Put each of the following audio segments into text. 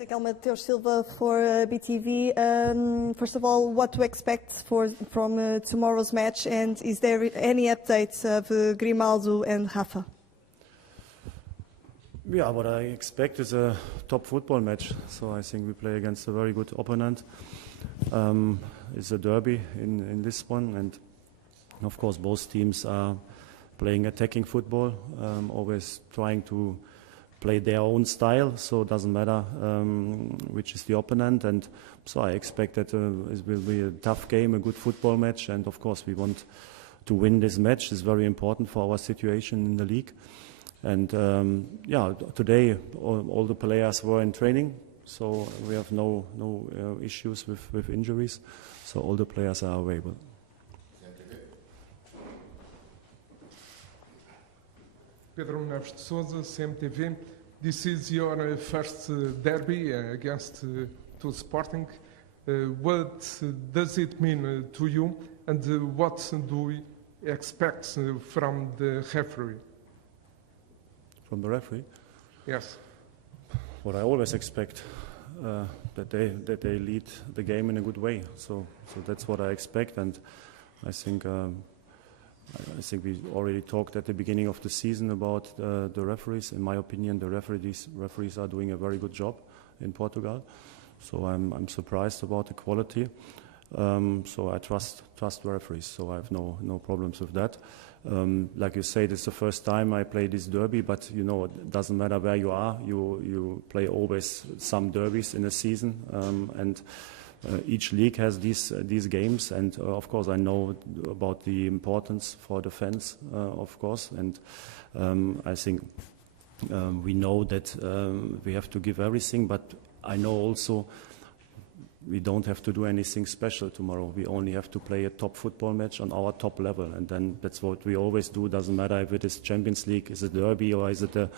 Raquel Mateus Silva for BTV. First of all, what to expect from tomorrow's match, and is there any updates of Grimaldo and Rafa? Yeah, what I expect is a top football match. So I think we play against a very good opponent. It's a derby in Lisbon, and of course both teams are playing attacking football, always trying to play their own style, so it doesn't matter which is the opponent. And so I expect that it will be a tough game, a good football match, and of course we want to win this match. It's very important for our situation in the league. And yeah, today all the players were in training, so we have no issues with injuries, so all the players are available. Pedro Neves de Souza, CMTV. This is your first derby against to Sporting. What does it mean to you, and what do we expect from the referee? From the referee? Yes. What I always expect, that they lead the game in a good way. So that's what I expect, and I think we already talked at the beginning of the season about the referees. In my opinion, the referees are doing a very good job in Portugal. So I'm surprised about the quality. So I trust the referees. So I have no problems with that. Like you said, it's the first time I play this derby, but you know it doesn't matter where you are. You play always some derbies in a season, and each league has these games, and of course I know about the importance for the fans, of course, and I think we know that we have to give everything, but I know also we don't have to do anything special tomorrow. We only have to play a top football match on our top level, and then that's what we always do. Doesn't matter if it is Champions League, is it derby, or is it a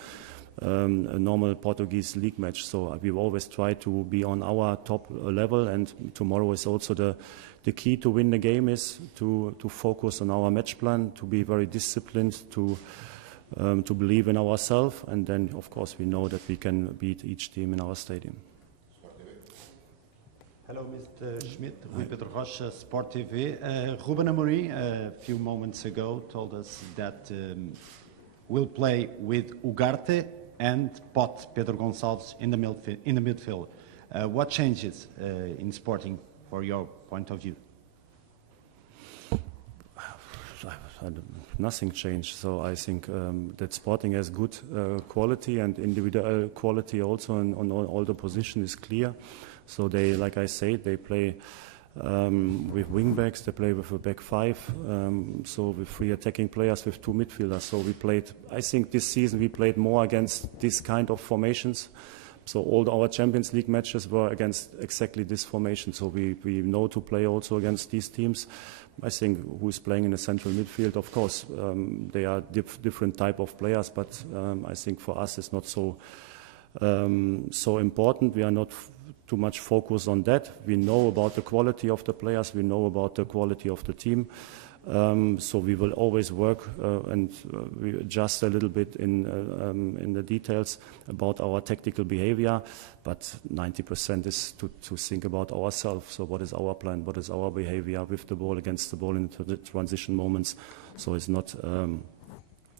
normal Portuguese league match. So we always try to be on our top level, and tomorrow is also the key to win the game is to focus on our match plan, to be very disciplined, to believe in ourselves, and then of course we know that we can beat each team in our stadium. Hello, Mr. Schmidt. Pedro Rocha, Sport TV. Ruben Amorim, a few moments ago, told us that we'll play with Ugarte and Pot, Pedro Gonçalves, in the midfield. What changes in Sporting, for your point of view? Nothing changed. So I think that Sporting has good quality, and individual quality also on all the position is clear. So they, like I said, they play with wingbacks, they play with a back five, so with 3 attacking players, with 2 midfielders. So we played, I think this season we played more against this kind of formations. So all our Champions League matches were against exactly this formation. So we know to play also against these teams. I think who is playing in the central midfield, of course, they are different type of players, but I think for us it's not so important. We are not too much focused on that. We know about the quality of the players, we know about the quality of the team. So we will always work and we adjust a little bit in the details about our tactical behavior, but 90% is to think about ourselves. So what is our plan? What is our behavior with the ball, against the ball, into the transition moments? So it's not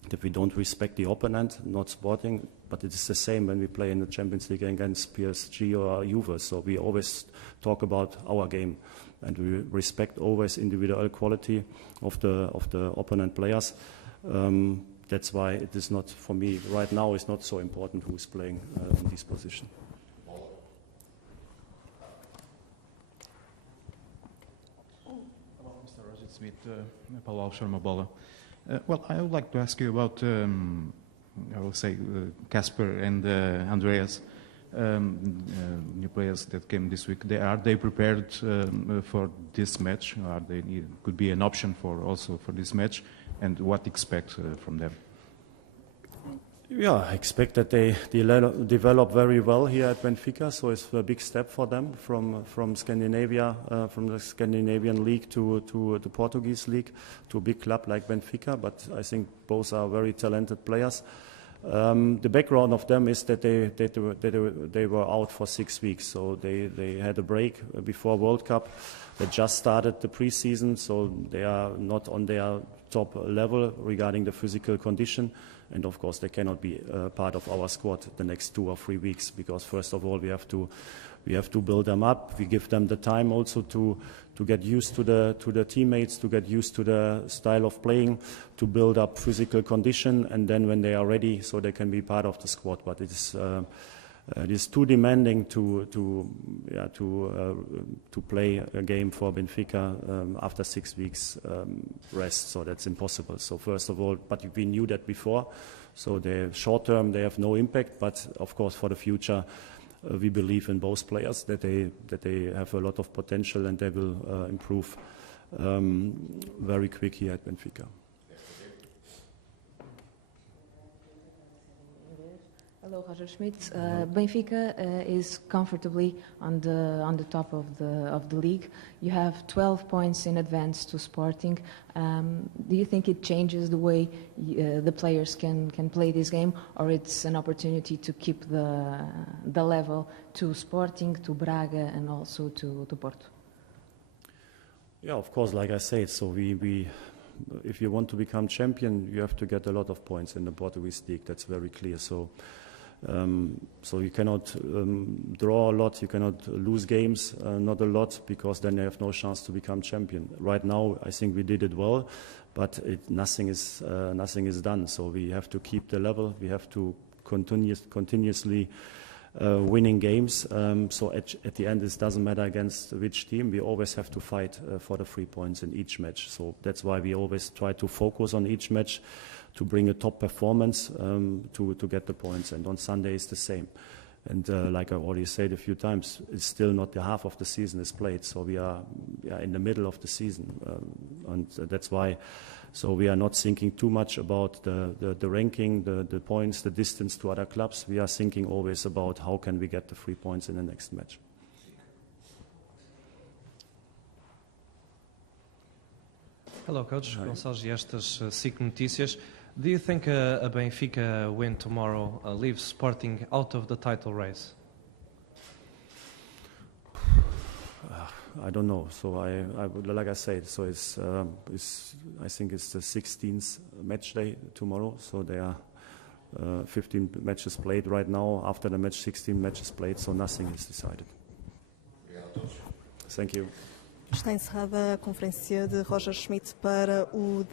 that we don't respect the opponent, not Sporting, but it is the same when we play in the Champions League against PSG or Juve. So we always talk about our game, and we respect always individual quality of the opponent players. That's why it is not, for me right now, it's not so important who is playing in this position. Hello, Mr. Roger Smith, Paulo Sharma Bola. Well, I would like to ask you about, I will say, Casper and Andreas, new players that came this week. Are they prepared for this match? Could be an option also for this match? And what expect from them? Yeah, I expect that they develop very well here at Benfica. So it's a big step for them from Scandinavia, from the Scandinavian league to the Portuguese league, to a big club like Benfica. But I think both are very talented players. The background of them is that they were out for 6 weeks, so they had a break before World Cup. They just started the preseason, so they are not on their top level regarding the physical condition. And of course, they cannot be part of our squad the next 2 or 3 weeks, because first of all, we have to build them up. We give them the time also to get used to the teammates, to get used to the style of playing, to build up physical condition, and then when they are ready, so they can be part of the squad. But it is too demanding to play a game for Benfica after 6 weeks rest. So that's impossible. So first of all, but we knew that before. So the short term they have no impact, but of course for the future. We believe in both players that they have a lot of potential and they will improve very quick here at Benfica. Hello, Roger Schmidt. Benfica is comfortably on the top of the league. You have 12 points in advance to Sporting. Do you think it changes the way the players can play this game, or it's an opportunity to keep the level to Sporting, to Braga, and also to Porto? Yeah, of course, like I said, so we if you want to become champion, you have to get a lot of points in the Portuguese league. That's very clear. So you cannot draw a lot, you cannot lose games, not a lot, because then you have no chance to become champion. Right now, I think we did it well, but nothing is done. So we have to keep the level. We have to continuously winning games. So at the end, it doesn't matter against which team. We always have to fight for the 3 points in each match. So that's why we always try to focus on each match, to bring a top performance to get the points. And on Sunday it's the same. And like I already said a few times, it's still not the half of the season is played. So we are in the middle of the season. And that's why, so we are not thinking too much about the ranking, the points, the distance to other clubs. We are thinking always about how can we get the 3 points in the next match. Hello, Coach. Gonçalves Gestas, SIC Notícias. Do you think a Benfica win tomorrow leaves Sporting out of the title race? I don't know. So I like I said, so I think it's the 16th match day tomorrow. So there are 15 matches played right now. After the match, 16 matches played. So nothing is decided. Thank you. Está encerrada a conferência de Roger Schmidt para o